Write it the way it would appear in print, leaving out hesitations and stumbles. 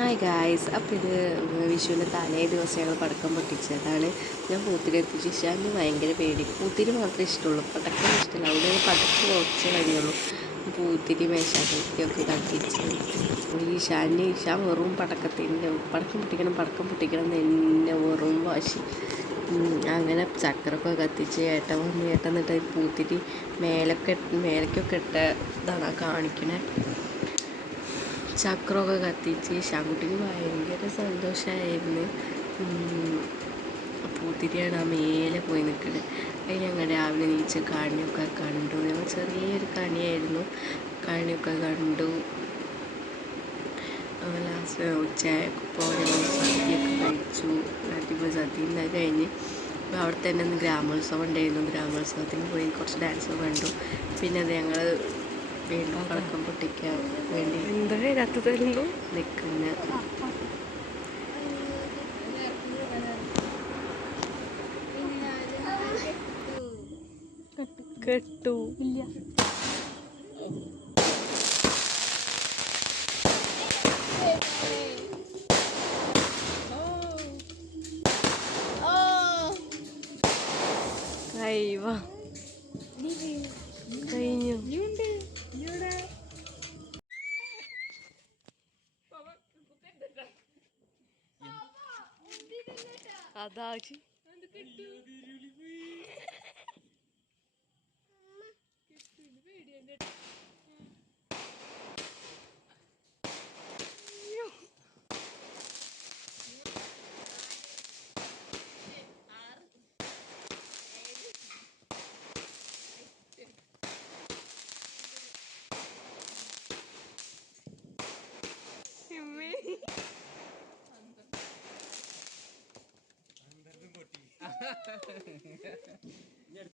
Hi guys, അപ്പോൾ ഇത് വിഷുവിൻ്റെ തലേ ദിവസം ഞങ്ങൾ പടക്കം പൊട്ടിച്ചതാണ്. ഞാൻ പൂത്തിരി എത്തിച്ച് ഇഷാന് ഭയങ്കര പേടി. പൂത്തിരി മാത്രമേ ഇഷ്ടമുള്ളൂ, പടക്കം ഇഷ്ടമില്ല. അവിടെ പടക്കം കുറച്ച് കഴിഞ്ഞുള്ളൂ. പൂത്തിരി മേശാക്കൊക്കെ കത്തിച്ച് ഇഷാൻ വെറും പടക്കം പൊട്ടിക്കണം എന്നെ വെറും വാശി. അങ്ങനെ ചക്കരൊക്കെ കത്തിച്ച് ഏട്ടൻ വന്നു. ഏട്ടൻ എന്നിട്ട് പൂത്തിരി മേലക്കൊക്കെ ഇട്ടതാണ് കാണിക്കണേ. ചക്രമൊക്കെ കത്തിച്ച് ശങ്കുട്ടിക്ക് ഭയങ്കര സന്തോഷമായിരുന്നു. പൂത്തിരിയാണ് ആ മേലെ പോയി നിൽക്കുന്നത്. അത് ഞങ്ങൾ രാവിലെ നീച്ച് കണിയൊക്കെ കണ്ടു. ഞങ്ങൾ ചെറിയൊരു കണിയായിരുന്നു, കണിയൊക്കെ കണ്ടു. ലാസ്റ്റ് ഉച്ചയായപ്പോൾ ഞങ്ങൾ സദ്യയൊക്കെ കഴിച്ചു. അടിപൊളി സദ്യ ഉണ്ടായി കഴിഞ്ഞ് അവിടെ തന്നെ ഒന്ന് ഗ്രാമോത്സവം ഉണ്ടായിരുന്നു. ഗ്രാമോത്സവത്തിന് പോയി കുറച്ച് ഡാൻസൊക്കെ കണ്ടു. പിന്നെ അത് ഞങ്ങൾ വീണ്ടും പടക്കം പൊട്ടിക്കാൻ വേണ്ടി നിൽക്കുന്ന കെട്ടു ഇല്ല. കൈവാ കഴിഞ്ഞു. അതാജി